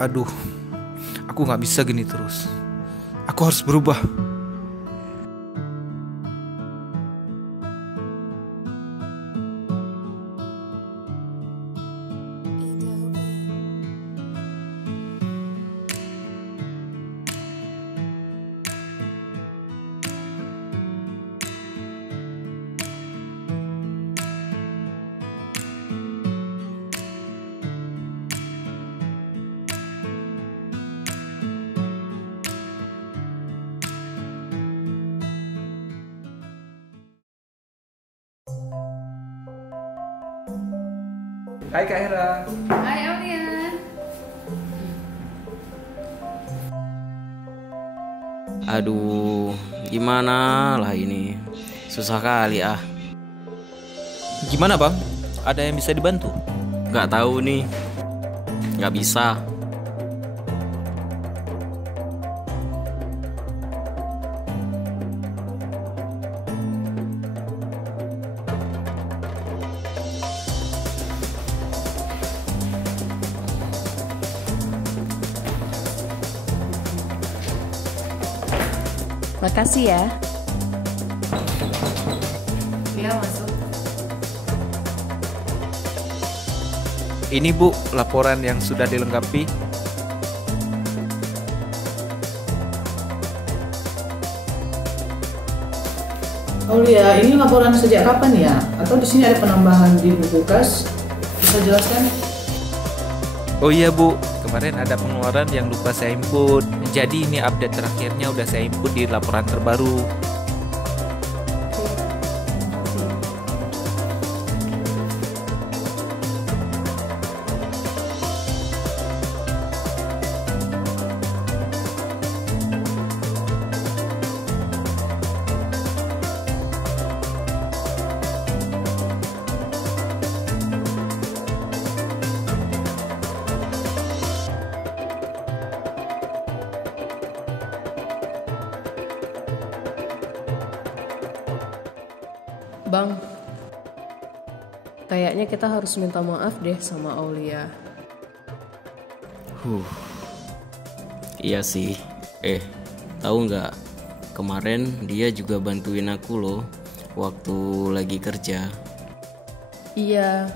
Aduh, aku gak bisa gini terus. Aku harus berubah. Hai Kak Hera. Hai Aulia. Aduh, gimana lah ini? Susah kali ah. Gimana Bang? Ada yang bisa dibantu? Gak tahu nih. Gak bisa. Makasih ya. Iya, masuk. Ini Bu, laporan yang sudah dilengkapi. Aulia, ini laporan sejak kapan ya? Atau di sini ada penambahan di buku kas? Bisa jelaskan? Oh iya Bu, kemarin ada pengeluaran yang lupa saya input. Jadi ini update terakhirnya udah saya input di laporan terbaru. Bang, kayaknya kita harus minta maaf deh sama Aulia. Iya sih. Tahu nggak? Kemarin dia juga bantuin aku loh waktu lagi kerja. Iya,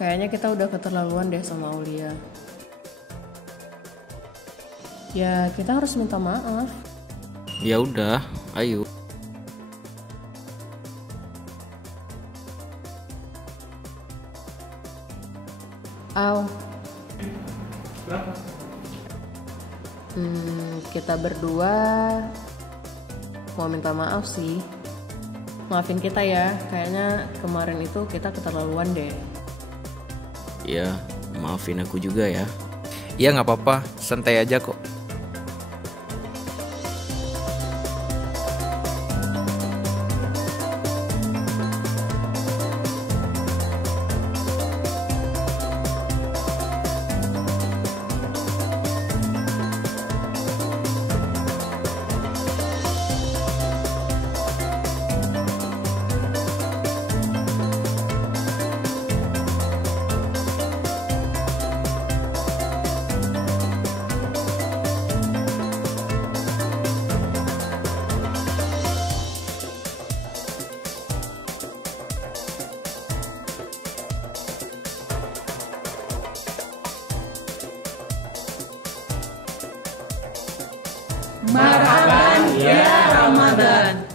kayaknya kita udah keterlaluan deh sama Aulia. Ya, kita harus minta maaf. Ya udah, ayo. Au. Kita berdua mau minta maaf sih. Maafin kita ya, kayaknya kemarin itu kita keterlaluan deh. Ya, maafin aku juga ya. Iya nggak apa-apa, santai aja kok. Marhaban ya Ramadan.